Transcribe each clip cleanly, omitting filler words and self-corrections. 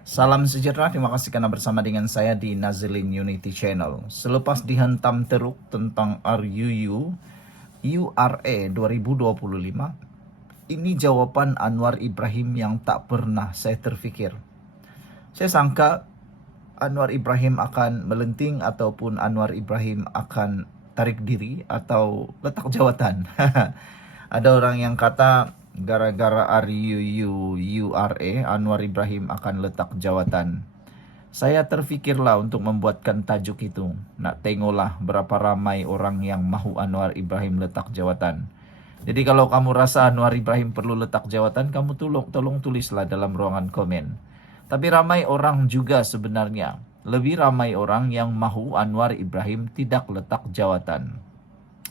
Salam sejahtera, terima kasih karena bersama dengan saya di Nazilin Unity Channel. Selepas dihentam teruk tentang RUU, URA 2025, ini jawaban Anwar Ibrahim yang tak pernah saya terfikir. Saya sangka Anwar Ibrahim akan melenting ataupun Anwar Ibrahim akan tarik diri atau letak jawatan. Ada orang yang kata gara-gara RUU URA Anwar Ibrahim akan letak jawatan. Saya terfikirlah untuk membuatkan tajuk itu. Nak tengoklah berapa ramai orang yang mahu Anwar Ibrahim letak jawatan. Jadi kalau kamu rasa Anwar Ibrahim perlu letak jawatan, kamu tolong tulislah dalam ruangan komen. Tapi ramai orang juga sebenarnya. Lebih ramai orang yang mahu Anwar Ibrahim tidak letak jawatan.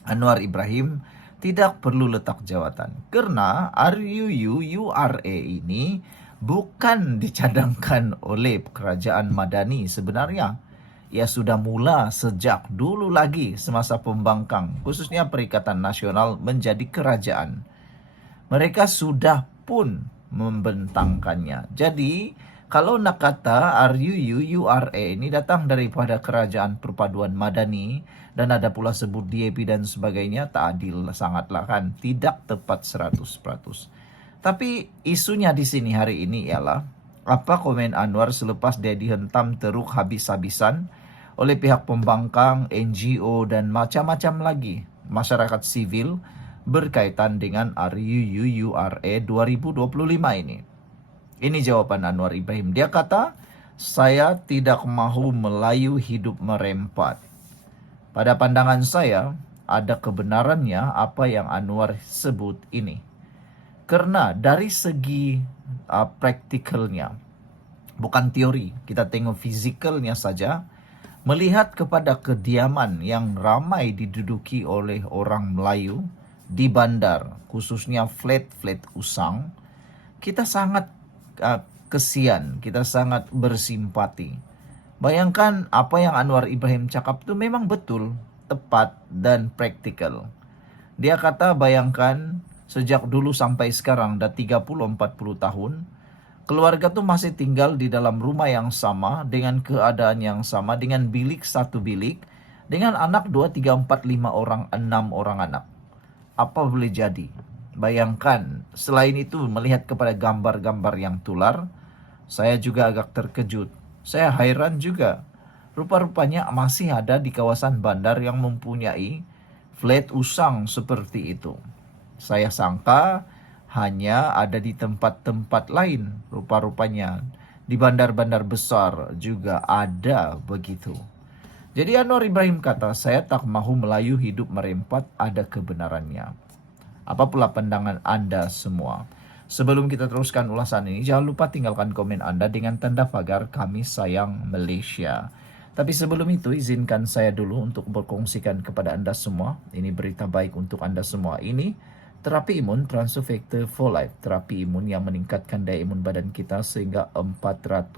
Anwar Ibrahim tidak perlu letak jawatan. Karena RUU URA ini bukan dicadangkan oleh kerajaan Madani sebenarnya. Ia sudah mula sejak dulu lagi semasa pembangkang, khususnya Perikatan Nasional menjadi kerajaan. Mereka sudah pun membentangkannya. Jadi, kalau nak kata RUU URA ini datang daripada kerajaan perpaduan Madani dan ada pula sebut DAP dan sebagainya, tak adil sangatlah kan, tidak tepat 100%. Tapi isunya di sini hari ini ialah apa komen Anwar selepas dia dihentam teruk habis-habisan oleh pihak pembangkang, NGO dan macam-macam lagi masyarakat sivil berkaitan dengan RUU URA 2025 ini. Ini jawaban Anwar Ibrahim. Dia kata, saya tidak mahu Melayu hidup merempat. Pada pandangan saya, ada kebenarannya apa yang Anwar sebut ini. Karena dari segi praktikalnya, bukan teori, kita tengok fisikalnya saja, melihat kepada kediaman yang ramai diduduki oleh orang Melayu di bandar, khususnya flat-flat usang, kita sangat kesian, kita sangat bersimpati. Bayangkan apa yang Anwar Ibrahim cakap itu memang betul, tepat, dan praktikal. Dia kata bayangkan sejak dulu sampai sekarang, dah 30-40 tahun, keluarga tuh masih tinggal di dalam rumah yang sama, dengan keadaan yang sama, dengan bilik satu bilik, dengan anak 2, 3, 4, 5 orang, 6 orang anak. Apa boleh jadi? Bayangkan, selain itu melihat kepada gambar-gambar yang tular, saya juga agak terkejut. Saya hairan juga. Rupa-rupanya masih ada di kawasan bandar yang mempunyai flat usang seperti itu. Saya sangka hanya ada di tempat-tempat lain. Rupa-rupanya di bandar-bandar besar juga ada begitu. Jadi Anwar Ibrahim kata, saya tak mahu Melayu hidup merempat, ada kebenarannya. Apa pula pandangan Anda semua? Sebelum kita teruskan ulasan ini, jangan lupa tinggalkan komen Anda dengan tanda pagar kami sayang Malaysia. Tapi sebelum itu, izinkan saya dulu untuk berkongsikan kepada Anda semua. Ini berita baik untuk Anda semua. Ini terapi imun Transofactor for Life. Terapi imun yang meningkatkan daya imun badan kita sehingga 400%.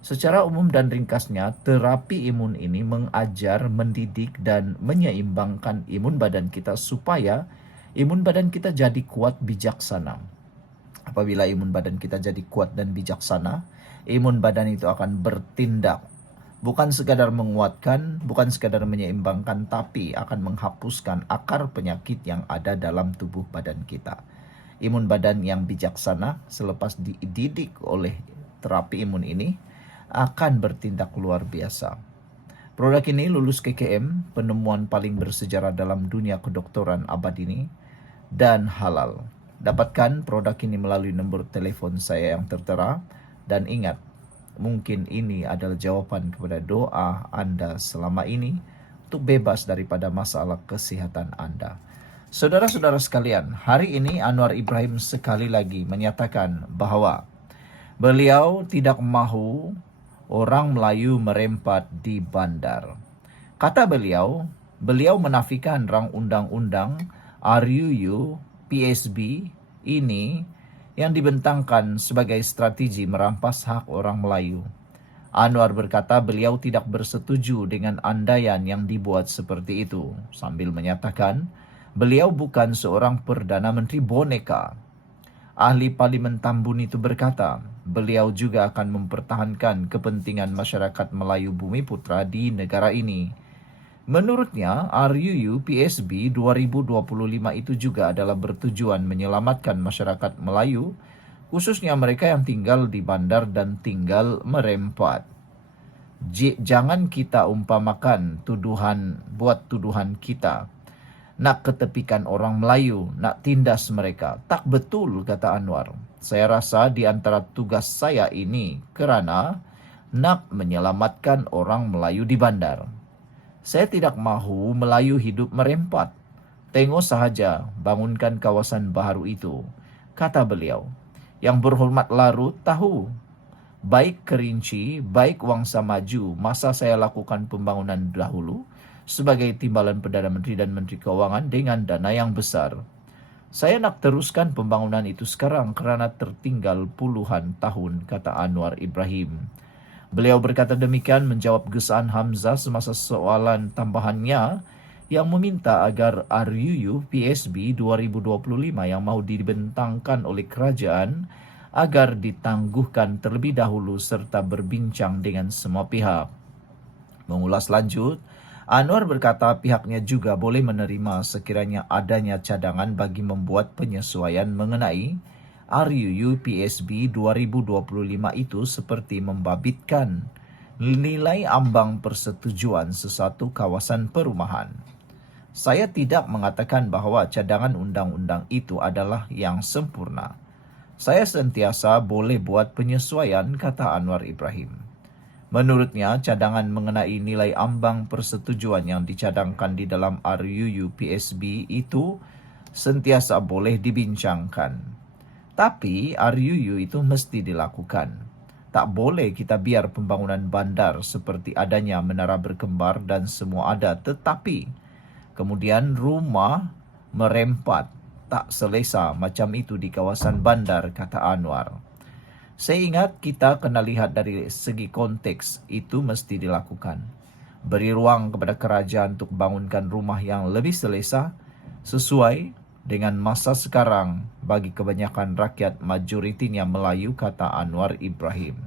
Secara umum dan ringkasnya, terapi imun ini mengajar, mendidik, dan menyeimbangkan imun badan kita supaya imun badan kita jadi kuat bijaksana. Apabila imun badan kita jadi kuat dan bijaksana, imun badan itu akan bertindak. Bukan sekadar menguatkan, bukan sekadar menyeimbangkan, tapi akan menghapuskan akar penyakit yang ada dalam tubuh badan kita. Imun badan yang bijaksana selepas dididik oleh terapi imun ini akan bertindak luar biasa. Produk ini lulus KKM, penemuan paling bersejarah dalam dunia kedokteran abad ini, dan halal. Dapatkan produk ini melalui nombor telefon saya yang tertera, dan ingat, mungkin ini adalah jawaban kepada doa Anda selama ini untuk bebas daripada masalah kesehatan Anda. Saudara-saudara sekalian, hari ini Anwar Ibrahim sekali lagi menyatakan bahwa beliau tidak mahu orang Melayu merempat di bandar. Kata beliau menafikan rang undang-undang RUU PSB ini yang dibentangkan sebagai strategi merampas hak orang Melayu. Anwar berkata beliau tidak bersetuju dengan andaian yang dibuat seperti itu, sambil menyatakan beliau bukan seorang Perdana Menteri boneka. Ahli Parlimen Tambun itu berkata, beliau juga akan mempertahankan kepentingan masyarakat Melayu Bumiputra di negara ini. Menurutnya, RUU PSB 2025 itu juga adalah bertujuan menyelamatkan masyarakat Melayu, khususnya mereka yang tinggal di bandar dan tinggal merempat. Jangan kita umpamakan tuduhan kita. Nak ketepikan orang Melayu, nak tindas mereka. Tak betul, kata Anwar. Saya rasa di antara tugas saya ini kerana nak menyelamatkan orang Melayu di bandar. Saya tidak mahu Melayu hidup merempat. Tengok sahaja bangunkan kawasan baru itu, kata beliau. Yang berhormat Larut tahu, baik Kerinci, baik Wangsa Maju, masa saya lakukan pembangunan dahulu, sebagai timbalan Perdana Menteri dan Menteri Keuangan dengan dana yang besar. Saya nak teruskan pembangunan itu sekarang kerana tertinggal puluhan tahun, kata Anwar Ibrahim. Beliau berkata demikian menjawab gesaan Hamzah semasa soalan tambahannya yang meminta agar RUU PSB 2025 yang mahu dibentangkan oleh kerajaan agar ditangguhkan terlebih dahulu serta berbincang dengan semua pihak. Mengulas lanjut, Anwar berkata pihaknya juga boleh menerima sekiranya adanya cadangan bagi membuat penyesuaian mengenai RUU PSB 2025 itu seperti membabitkan nilai ambang persetujuan sesuatu kawasan perumahan. Saya tidak mengatakan bahawa cadangan undang-undang itu adalah yang sempurna. Saya sentiasa boleh buat penyesuaian, kata Anwar Ibrahim. Menurutnya, cadangan mengenai nilai ambang persetujuan yang dicadangkan di dalam RUU PSB itu sentiasa boleh dibincangkan. Tapi RUU itu mesti dilakukan. Tak boleh kita biar pembangunan bandar seperti adanya menara berkembar dan semua ada, tetapi kemudian rumah merempat tak selesa macam itu di kawasan bandar, kata Anwar. Saya ingat kita kena lihat dari segi konteks itu mesti dilakukan. Beri ruang kepada kerajaan untuk bangunkan rumah yang lebih selesa sesuai dengan masa sekarang bagi kebanyakan rakyat majoritinya Melayu, kata Anwar Ibrahim.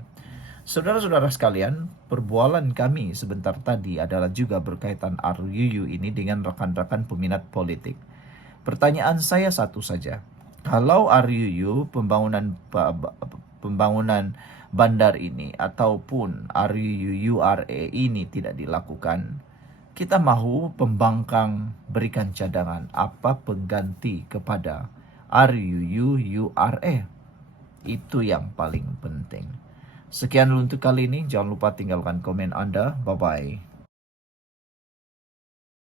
Saudara-saudara sekalian, perbualan kami sebentar tadi adalah juga berkaitan RUU ini dengan rakan-rakan peminat politik. Pertanyaan saya satu saja. Kalau RUU pembangunan bandar ini ataupun RUU URA ini tidak dilakukan, kita mahu pembangkang berikan cadangan apa pengganti kepada RUU URA. Itu yang paling penting. Sekian dulu untuk kali ini. Jangan lupa tinggalkan komen Anda. Bye-bye.